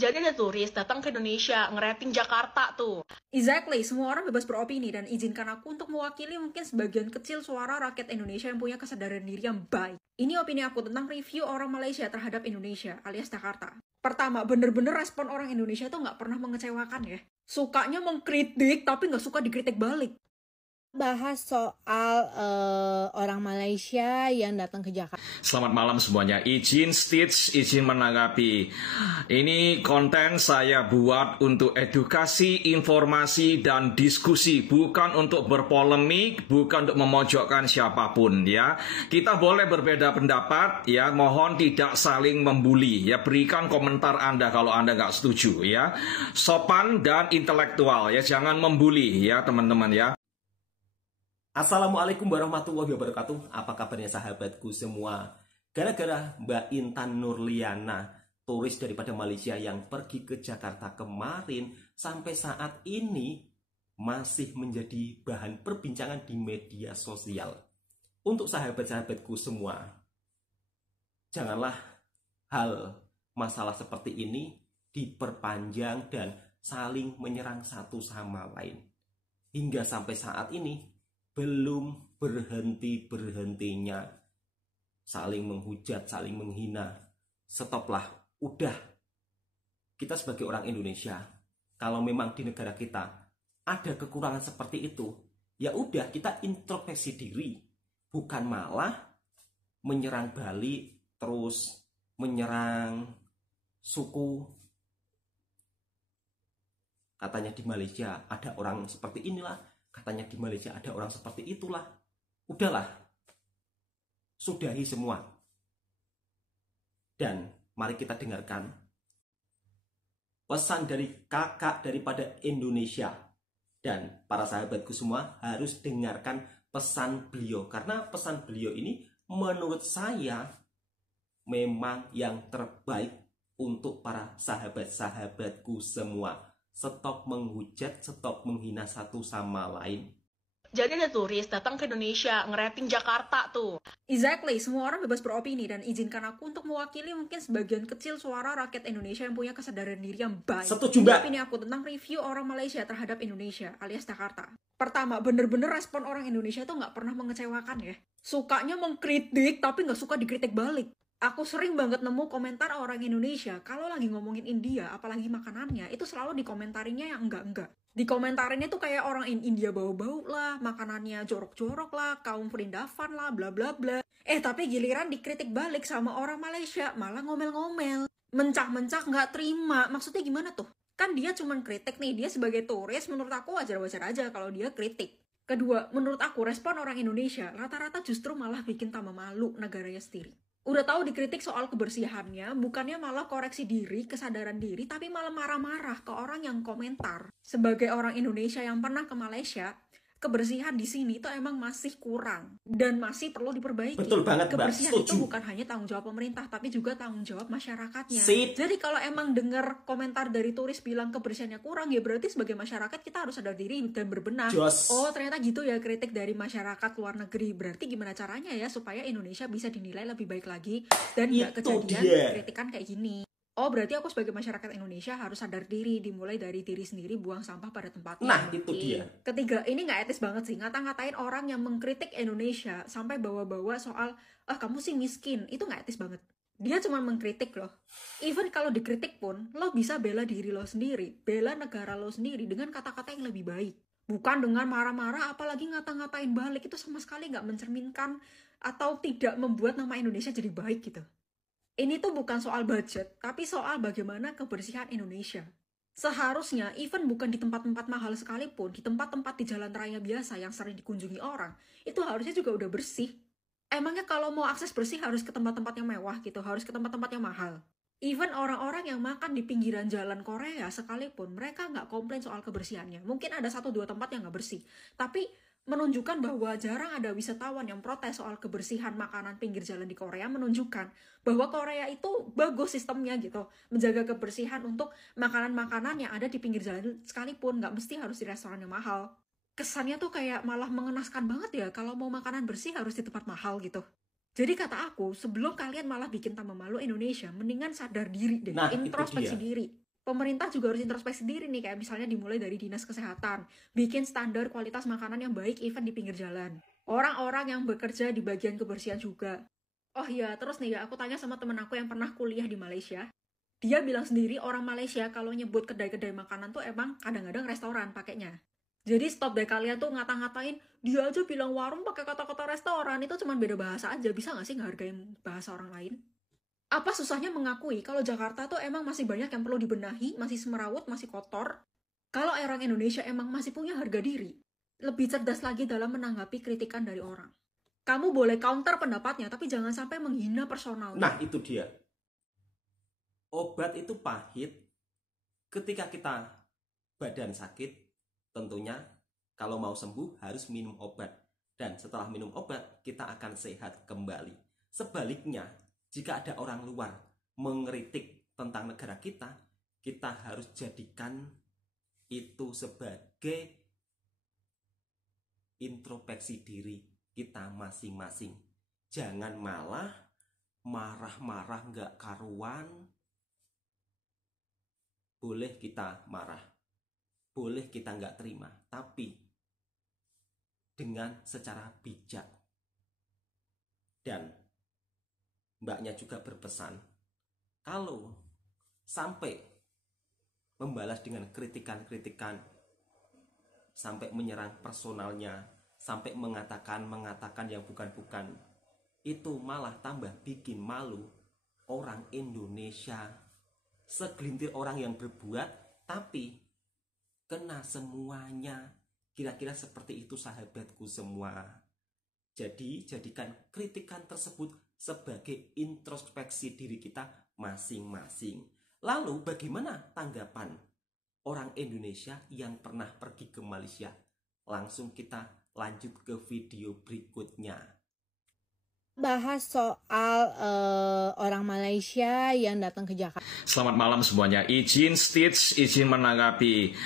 Jadi ada turis datang ke Indonesia, ngerating Jakarta tuh. Exactly, semua orang bebas beropini dan izinkan aku untuk mewakili mungkin sebagian kecil suara rakyat Indonesia yang punya kesadaran diri yang baik. Ini opini aku tentang review orang Malaysia terhadap Indonesia alias Jakarta. Pertama, bener-bener respon orang Indonesia tuh nggak pernah mengecewakan ya. Sukanya mengkritik tapi nggak suka dikritik balik. Bahas soal orang Malaysia yang datang ke Jakarta. Selamat malam semuanya. Izin Stitch, izin menanggapi. Ini konten saya buat untuk edukasi, informasi, dan diskusi. Bukan untuk berpolemik, bukan untuk memojokkan siapapun ya. Kita boleh berbeda pendapat ya. Mohon tidak saling membuli ya. Berikan komentar Anda kalau Anda nggak setuju ya. Sopan dan intelektual ya. Jangan membuli ya teman-teman ya. Assalamualaikum warahmatullahi wabarakatuh. Apa kabarnya sahabatku semua? Gara-gara Mbak Intan Nurliana, turis daripada Malaysia yang pergi ke Jakarta kemarin, sampai saat ini masih menjadi bahan perbincangan di media sosial. Untuk sahabat-sahabatku semua, janganlah hal masalah seperti ini diperpanjang dan saling menyerang satu sama lain. Hingga sampai saat ini belum berhenti-berhentinya saling menghujat, saling menghina. Stoplah, udah. Kita sebagai orang Indonesia, kalau memang di negara kita ada kekurangan seperti itu, ya udah kita introspeksi diri, bukan malah menyerang balik, terus menyerang suku. Katanya di Malaysia ada orang seperti inilah, katanya di Malaysia ada orang seperti itulah. Udahlah, sudahi semua. Dan mari kita dengarkan pesan dari kakak daripada Indonesia. Dan para sahabatku semua harus dengarkan pesan beliau, karena pesan beliau ini menurut saya memang yang terbaik untuk para sahabat-sahabatku semua. Stop menghujat, stop menghina satu sama lain. Jadi ada turis datang ke Indonesia, ngerating Jakarta tuh. Exactly, semua orang bebas beropini dan izinkan aku untuk mewakili mungkin sebagian kecil suara rakyat Indonesia yang punya kesadaran diri yang baik. Setuju, Ini Mbak. opini aku tentang review orang Malaysia terhadap Indonesia alias Jakarta. Pertama, bener-bener respon orang Indonesia tuh nggak pernah mengecewakan ya. Sukanya mengkritik tapi nggak suka dikritik balik. Aku sering banget nemu komentar orang Indonesia kalau lagi ngomongin India, apalagi makanannya, itu selalu dikomentarinya yang enggak-enggak. Dikomentarinnya tuh kayak orang India bau-bau lah, makanannya jorok-jorok lah, kaum perindavan lah, bla bla bla. Tapi giliran dikritik balik sama orang Malaysia, malah ngomel-ngomel. Mencak-mencak nggak terima, maksudnya gimana tuh? Kan dia cuman kritik nih, dia sebagai turis menurut aku wajar-wajar aja kalau dia kritik. Kedua, menurut aku respon orang Indonesia rata-rata justru malah bikin tambah malu negaranya sendiri. Udah tahu dikritik soal kebersihannya, bukannya malah koreksi diri, kesadaran diri, tapi malah marah-marah ke orang yang komentar. Sebagai orang Indonesia yang pernah ke Malaysia, kebersihan di sini tuh emang masih kurang dan masih perlu diperbaiki. Betul banget, Mbak. Kebersihan Setuju. itu bukan hanya tanggung jawab pemerintah, tapi juga tanggung jawab masyarakatnya. Sip. Jadi kalau emang dengar komentar dari turis bilang kebersihannya kurang, ya berarti sebagai masyarakat kita harus sadar diri dan berbenah. Jos. Oh, ternyata gitu ya kritik dari masyarakat luar negeri. Berarti gimana caranya ya supaya Indonesia bisa dinilai lebih baik lagi dan nggak Itu kejadian dia. kritikan kayak gini. Oh, berarti aku sebagai masyarakat Indonesia harus sadar diri, dimulai dari diri sendiri, buang sampah pada tempatnya. Nah, itu Oke. dia. Ketiga, ini nggak etis banget sih, ngata-ngatain orang yang mengkritik Indonesia sampai bawa-bawa soal, kamu sih miskin, itu nggak etis banget. Dia cuma mengkritik loh. Even kalau dikritik pun, lo bisa bela diri lo sendiri, bela negara lo sendiri dengan kata-kata yang lebih baik. Bukan dengan marah-marah, apalagi ngata-ngatain balik, itu sama sekali nggak mencerminkan atau tidak membuat nama Indonesia jadi baik gitu. Ini tuh bukan soal budget, tapi soal bagaimana kebersihan Indonesia. Seharusnya, even bukan di tempat-tempat mahal sekalipun, di tempat-tempat di jalan raya biasa yang sering dikunjungi orang, itu harusnya juga udah bersih. Emangnya kalau mau akses bersih harus ke tempat-tempat yang mewah gitu, harus ke tempat-tempat yang mahal. Even orang-orang yang makan di pinggiran jalan Korea sekalipun, mereka nggak komplain soal kebersihannya. Mungkin ada 1-2 tempat yang nggak bersih, tapi menunjukkan bahwa jarang ada wisatawan yang protes soal kebersihan makanan pinggir jalan di Korea, menunjukkan bahwa Korea itu bagus sistemnya gitu, menjaga kebersihan untuk makanan-makanan yang ada di pinggir jalan sekalipun, nggak mesti harus di restoran yang mahal. Kesannya tuh kayak malah mengenaskan banget ya, kalau mau makanan bersih harus di tempat mahal gitu. Jadi kata aku, sebelum kalian malah bikin tambah malu Indonesia, mendingan sadar diri deh, Nah, itu introspeksi dia. diri. Pemerintah juga harus introspeksi diri nih, kayak misalnya dimulai dari dinas kesehatan, bikin standar kualitas makanan yang baik even di pinggir jalan. Orang-orang yang bekerja di bagian kebersihan juga. Oh iya, terus nih ya, aku tanya sama temen aku yang pernah kuliah di Malaysia. Dia bilang sendiri orang Malaysia kalau nyebut kedai-kedai makanan tuh emang kadang-kadang restoran pakainya. Jadi stop deh kalian tuh ngata-ngatain, dia aja bilang warung pakai kata-kata restoran, itu cuma beda bahasa aja, bisa gak sih ngehargain bahasa orang lain? Apa susahnya mengakui kalau Jakarta tuh emang masih banyak yang perlu dibenahi, masih semerawut, masih kotor? Kalau orang Indonesia emang masih punya harga diri, lebih cerdas lagi dalam menanggapi kritikan dari orang. Kamu boleh counter pendapatnya, tapi jangan sampai menghina personalnya. Nah, itu dia. Obat itu pahit. Ketika kita badan sakit, tentunya kalau mau sembuh harus minum obat. Dan setelah minum obat, kita akan sehat kembali. Sebaliknya, jika ada orang luar mengkritik tentang negara kita, kita harus jadikan itu sebagai introspeksi diri kita masing-masing. Jangan malah marah-marah nggak karuan. Boleh kita marah, boleh kita nggak terima, tapi dengan secara bijak. Dan mbaknya juga berpesan, kalau sampai membalas dengan kritikan-kritikan, sampai menyerang personalnya, sampai mengatakan yang bukan-bukan, itu malah tambah bikin malu orang Indonesia. Segelintir orang yang berbuat, tapi kena semuanya. Kira-kira seperti itu sahabatku semua. Jadi, jadikan kritikan tersebut sebagai introspeksi diri kita masing-masing. Lalu, bagaimana tanggapan orang Indonesia yang pernah pergi ke Malaysia? Langsung kita lanjut ke video berikutnya. Bahas soal orang Malaysia yang datang ke Jakarta. Selamat malam semuanya. Izin menanggapi.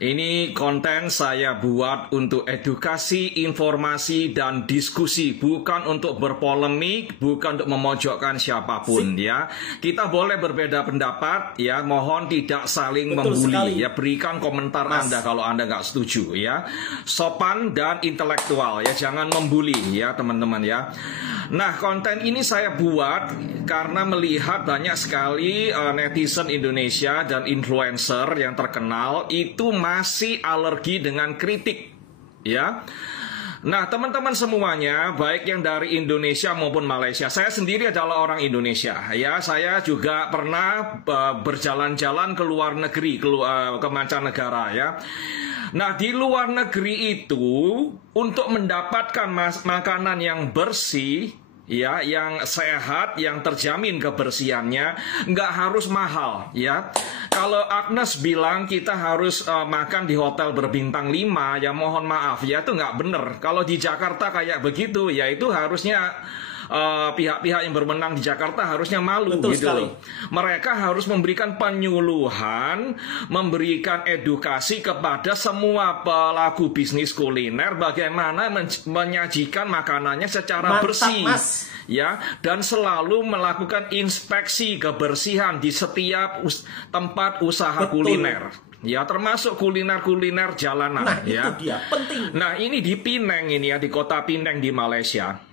Ini konten saya buat untuk edukasi, informasi, dan diskusi. Bukan untuk berpolemik, bukan untuk memojokkan siapapun ya. Kita boleh berbeda pendapat ya. Mohon tidak saling membuli ya. Berikan komentar Anda kalau Anda nggak setuju ya. Sopan dan intelektual ya. Jangan membuli ya teman-teman ya. Nah, konten ini saya buat karena melihat banyak sekali netizen Indonesia dan influencer yang terkenal itu masih alergi dengan kritik, ya. Nah, teman-teman semuanya, baik yang dari Indonesia maupun Malaysia, saya sendiri adalah orang Indonesia, ya. Saya juga pernah berjalan-jalan ke luar negeri, ke mancanegara, ya. Nah, di luar negeri itu untuk mendapatkan makanan yang bersih, ya, yang sehat, yang terjamin kebersihannya, nggak harus mahal, ya. Kalau Agnes bilang kita harus makan di hotel berbintang 5, ya mohon maaf, ya itu nggak bener. Kalau di Jakarta kayak begitu, ya itu harusnya pihak-pihak yang berwenang di Jakarta harusnya malu. Betul gitu loh. Mereka harus memberikan penyuluhan, memberikan edukasi kepada semua pelaku bisnis kuliner bagaimana menyajikan makanannya secara bersih. Mas. Ya, dan selalu melakukan inspeksi kebersihan di setiap tempat usaha kuliner. Ya, termasuk kuliner-kuliner jalanan. Nah, ya. Itu dia, penting. Nah, ini di Penang ini ya, di kota Penang di Malaysia.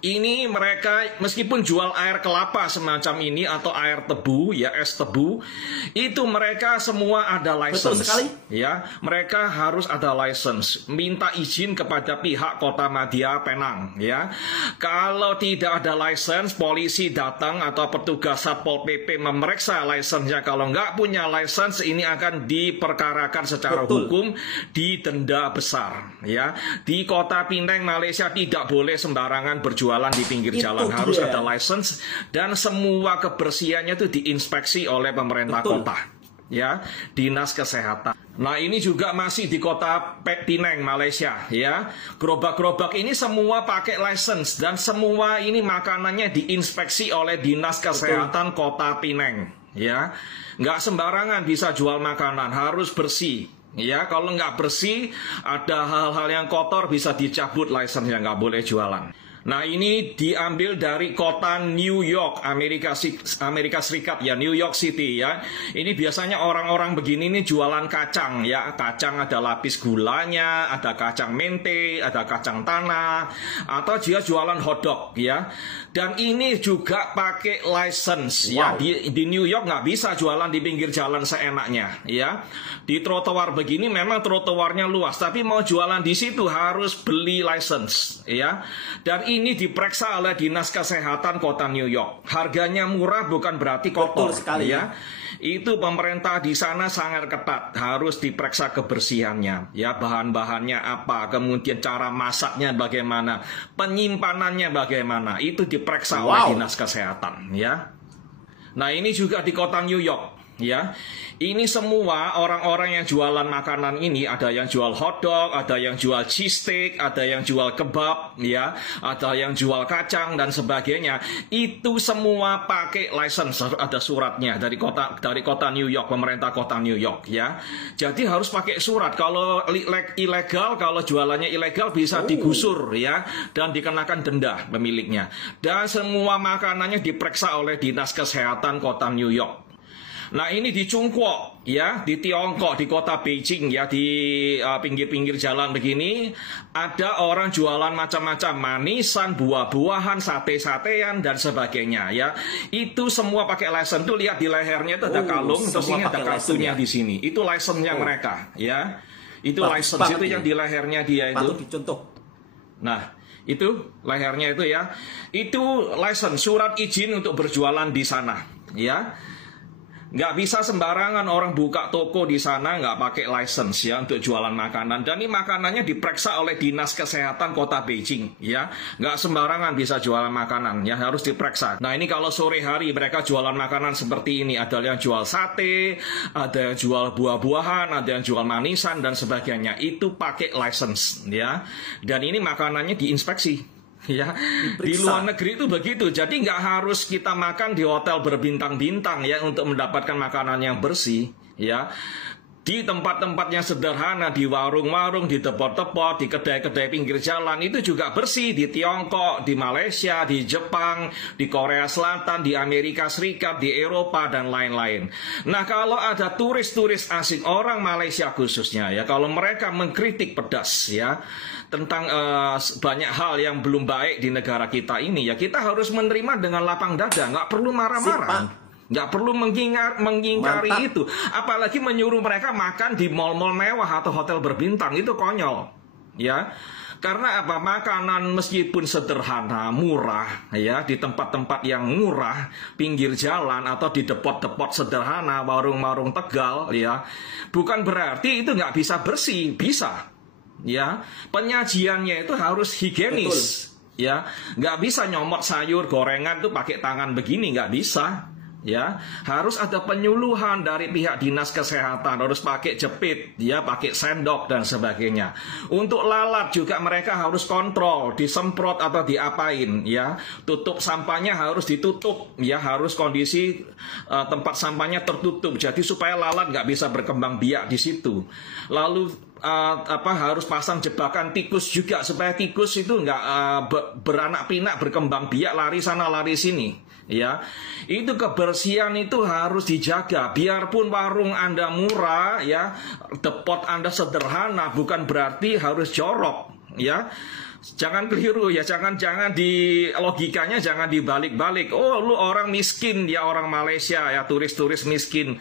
Ini mereka meskipun jual air kelapa semacam ini atau air tebu ya, es tebu, itu mereka semua ada license. Betul sekali. Ya, mereka harus ada license, minta izin kepada pihak Kota Madya Penang ya. Kalau tidak ada license, polisi datang atau petugas Satpol PP memeriksa license-nya. Kalau nggak punya license, ini akan diperkarakan secara hukum, didenda besar ya. Di Kota Penang Malaysia tidak boleh sembarangan berjualan di pinggir jalan, harus ada license dan semua kebersihannya itu diinspeksi oleh pemerintah kota, ya, dinas kesehatan. Nah, ini juga masih di kota Penang, Malaysia, ya. Gerobak-gerobak ini semua pakai license dan semua ini makanannya diinspeksi oleh dinas kesehatan kota Penang, ya. Nggak sembarangan bisa jual makanan, harus bersih. Ya, kalau nggak bersih, ada hal-hal yang kotor bisa dicabut license-nya, nggak boleh jualan. Nah, ini diambil dari kota New York, Amerika Serikat ya, New York City ya. Ini biasanya orang-orang begini nih jualan kacang ya. Kacang ada lapis gulanya, ada kacang mente, ada kacang tanah, atau dia jualan hotdog ya. Dan ini juga pakai license ya. Di New York nggak bisa jualan di pinggir jalan seenaknya ya. Di trotoar begini memang trotoarnya luas, tapi mau jualan di situ harus beli license ya. Dan ini diperiksa oleh Dinas Kesehatan Kota New York. Harganya murah bukan berarti kotor. Betul sekali ya. Itu pemerintah di sana sangat ketat, harus diperiksa kebersihannya, ya, bahan-bahannya apa, kemudian cara masaknya bagaimana, penyimpanannya bagaimana, itu diperiksa oleh Dinas Kesehatan, ya. Nah, ini juga di Kota New York. Ya, ini semua orang-orang yang jualan makanan ini, ada yang jual hotdog, ada yang jual cheese steak, ada yang jual kebab, ya, ada yang jual kacang dan sebagainya. Itu semua pakai license, ada suratnya dari kota New York, pemerintah kota New York, ya. Jadi harus pakai surat. Kalau ilegal, kalau jualannya ilegal bisa digusur, ya, dan dikenakan denda pemiliknya. Dan semua makanannya diperiksa oleh Dinas Kesehatan Kota New York. Nah, ini di Chungkwok ya, di Tiongkok, di kota Beijing ya, di pinggir-pinggir jalan begini ada orang jualan macam-macam, manisan, buah-buahan, sate-satean dan sebagainya ya. Itu semua pakai license. Tuh lihat di lehernya itu ada kalung, terus ini ada kartunya di sini. Itu license-nya mereka ya. Itu license itu yang di lehernya dia itu. Patut dicontoh. Nah, itu lehernya itu ya. Itu license, surat izin untuk berjualan di sana ya. Nggak bisa sembarangan orang buka toko di sana nggak pakai license ya untuk jualan makanan. Dan ini makanannya diperiksa oleh Dinas Kesehatan Kota Beijing ya. Nggak sembarangan bisa jualan makanan ya, harus diperiksa. Nah, ini kalau sore hari mereka jualan makanan seperti ini. Ada yang jual sate, ada yang jual buah-buahan, ada yang jual manisan dan sebagainya. Itu pakai license ya. Dan ini makanannya diinspeksi. Ya, di luar negeri itu begitu. Jadi nggak harus kita makan di hotel berbintang-bintang ya untuk mendapatkan makanan yang bersih ya. Di tempat-tempat yang sederhana, di warung-warung, di tepot-tepot, di kedai-kedai pinggir jalan itu juga bersih. Di Tiongkok, di Malaysia, di Jepang, di Korea Selatan, di Amerika Serikat, di Eropa dan lain-lain. Nah, kalau ada turis-turis asing, orang Malaysia khususnya ya, kalau mereka mengkritik pedas ya tentang banyak hal yang belum baik di negara kita ini ya, kita harus menerima dengan lapang dada, nggak perlu marah-marah. Nggak perlu mengingkari itu. Apalagi menyuruh mereka makan di mal-mal mewah atau hotel berbintang. Itu konyol ya. Karena apa? Makanan meskipun sederhana, murah ya, di tempat-tempat yang murah, pinggir jalan atau di depot-depot sederhana, warung-warung Tegal ya, bukan berarti itu nggak bisa bersih. Bisa ya. Penyajiannya itu harus higienis. Betul. Ya, nggak bisa nyomot sayur gorengan tuh pakai tangan begini, nggak bisa. Ya, harus ada penyuluhan dari pihak Dinas Kesehatan, harus pakai jepit, ya, pakai sendok dan sebagainya. Untuk lalat juga mereka harus kontrol, disemprot atau diapain, ya. Tutup sampahnya harus ditutup, ya, harus kondisi tempat sampahnya tertutup, jadi supaya lalat nggak bisa berkembang biak di situ. Lalu harus pasang jebakan tikus juga supaya tikus itu nggak beranak pinak, berkembang biak, lari sana lari sini. Ya, itu kebersihan itu harus dijaga. Biarpun warung Anda murah, ya, depot Anda sederhana, bukan berarti harus jorok, ya. Jangan keliru ya, jangan di logikanya jangan dibalik-balik. Oh, lu orang miskin ya, orang Malaysia ya, turis-turis miskin.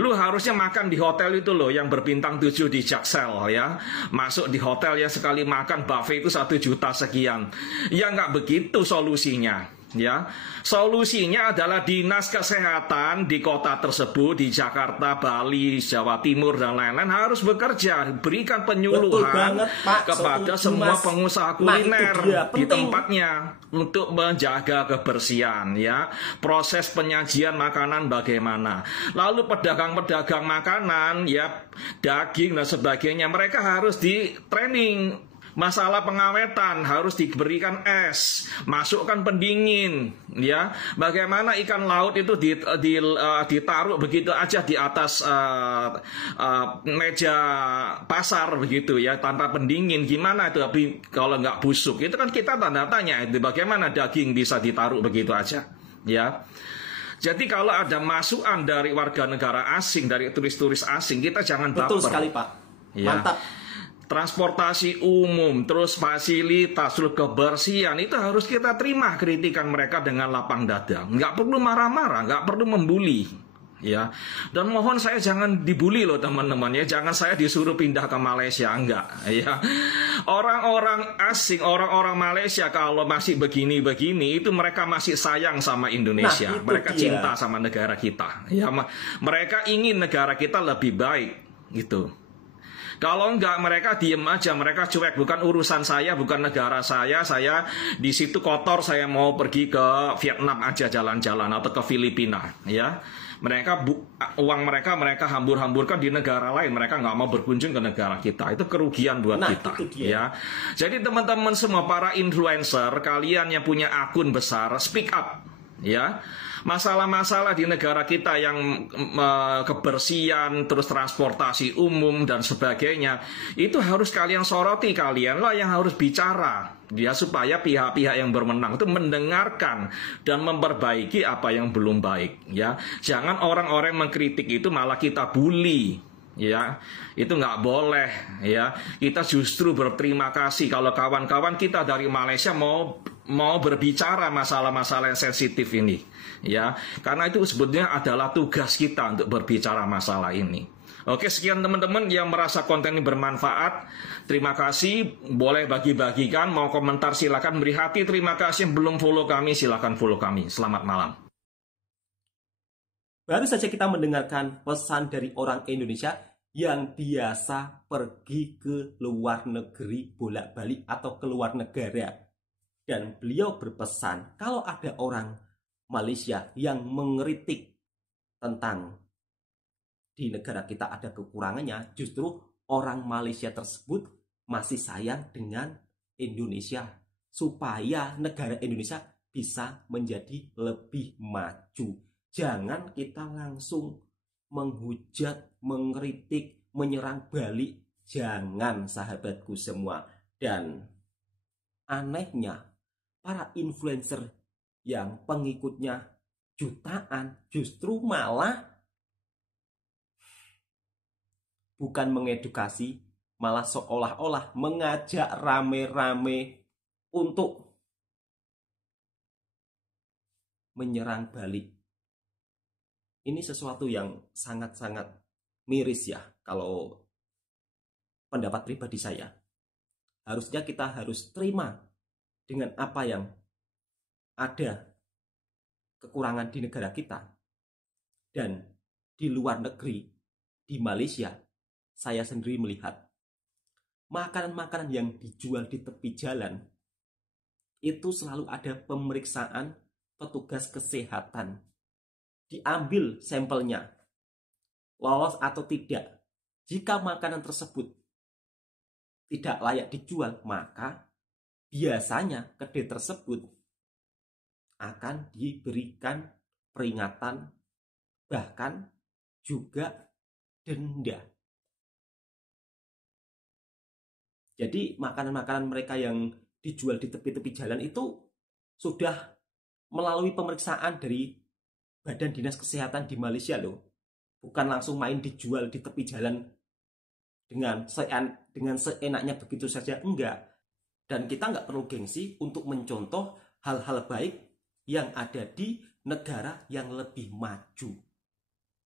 Lu harusnya makan di hotel itu loh yang berbintang 7 di Jaksel ya. Masuk di hotel ya, sekali makan buffet itu 1 juta sekian. Ya nggak begitu solusinya. Ya, solusinya adalah Dinas Kesehatan di kota tersebut, di Jakarta, Bali, Jawa Timur dan lain-lain harus bekerja, berikan penyuluhan banget, kepada semua pengusaha kuliner di tempatnya untuk menjaga kebersihan ya. Proses penyajian makanan bagaimana. Lalu pedagang-pedagang makanan ya, daging dan sebagainya, mereka harus di training Masalah pengawetan harus diberikan es, masukkan pendingin, ya. Bagaimana ikan laut itu ditaruh begitu aja di atas meja pasar begitu ya, tanpa pendingin, gimana itu kalau nggak busuk? Itu kan kita tanda tanya itu, bagaimana daging bisa ditaruh begitu aja, ya. Jadi kalau ada masukan dari warga negara asing, dari turis-turis asing, kita jangan baper. Betul sekali, Pak. Ya. Mantap. Transportasi umum, terus fasilitas, terus kebersihan, itu harus kita terima kritikan mereka dengan lapang dada. Nggak perlu marah-marah, nggak perlu membuli. Ya, dan mohon saya jangan dibully loh teman-teman ya, jangan saya disuruh pindah ke Malaysia, enggak ya. Orang-orang asing, orang-orang Malaysia kalau masih begini-begini itu mereka masih sayang sama Indonesia, mereka cinta sama negara kita ya, mereka ingin negara kita lebih baik gitu. Kalau enggak, mereka diem aja, mereka cuek, bukan urusan saya, bukan negara saya di situ kotor, saya mau pergi ke Vietnam aja jalan-jalan atau ke Filipina ya. Mereka uang mereka hambur-hamburkan di negara lain, mereka nggak mau berkunjung ke negara kita. Itu kerugian buat kita ya. Jadi teman-teman semua para influencer, kalian yang punya akun besar, speak up ya. Masalah-masalah di negara kita yang kebersihan, terus transportasi umum dan sebagainya, itu harus kalian soroti, kalian lah yang harus bicara ya, supaya pihak-pihak yang berwenang itu mendengarkan dan memperbaiki apa yang belum baik ya. Jangan orang-orang mengkritik itu malah kita bully ya, itu nggak boleh ya. Kita justru berterima kasih kalau kawan-kawan kita dari Malaysia mau berbicara masalah-masalah yang sensitif ini ya, karena itu sebetulnya adalah tugas kita untuk berbicara masalah ini. Oke, sekian teman-teman yang merasa konten ini bermanfaat. Terima kasih, boleh bagi-bagikan, mau komentar silakan, beri hati. Terima kasih yang belum follow kami, silakan follow kami. Selamat malam. Baru saja kita mendengarkan pesan dari orang Indonesia yang biasa pergi ke luar negeri bolak-balik atau ke luar negara. Dan beliau berpesan kalau ada orang Malaysia yang mengkritik tentang di negara kita ada kekurangannya, justru orang Malaysia tersebut masih sayang dengan Indonesia supaya negara Indonesia bisa menjadi lebih maju. Jangan kita langsung menghujat, mengkritik, menyerang balik. Jangan, sahabatku semua. Dan anehnya, para influencer yang pengikutnya jutaan justru malah bukan mengedukasi, malah seolah-olah mengajak rame-rame untuk menyerang balik. Ini sesuatu yang sangat-sangat miris ya, kalau pendapat pribadi saya. Harusnya kita harus terima dengan apa yang ada kekurangan di negara kita. Dan di luar negeri, di Malaysia, saya sendiri melihat makanan-makanan yang dijual di tepi jalan itu selalu ada pemeriksaan petugas kesehatan. Diambil sampelnya, lolos atau tidak. Jika makanan tersebut tidak layak dijual, maka biasanya kedai tersebut akan diberikan peringatan, bahkan juga denda. Jadi makanan-makanan mereka yang dijual di tepi-tepi jalan itu sudah melalui pemeriksaan dari Badan Dinas Kesehatan di Malaysia loh. Bukan langsung main dijual di tepi jalan dengan seenaknya begitu saja, enggak. Dan kita nggak perlu gengsi untuk mencontoh hal-hal baik yang ada di negara yang lebih maju.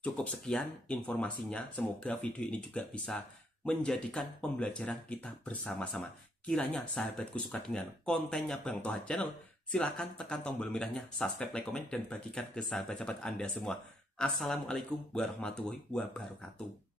Cukup sekian informasinya. Semoga video ini juga bisa menjadikan pembelajaran kita bersama-sama. Kiranya sahabatku suka dengan kontennya Bang Toha Channel, silakan tekan tombol merahnya, subscribe, like, komen, dan bagikan ke sahabat-sahabat Anda semua. Assalamualaikum warahmatullahi wabarakatuh.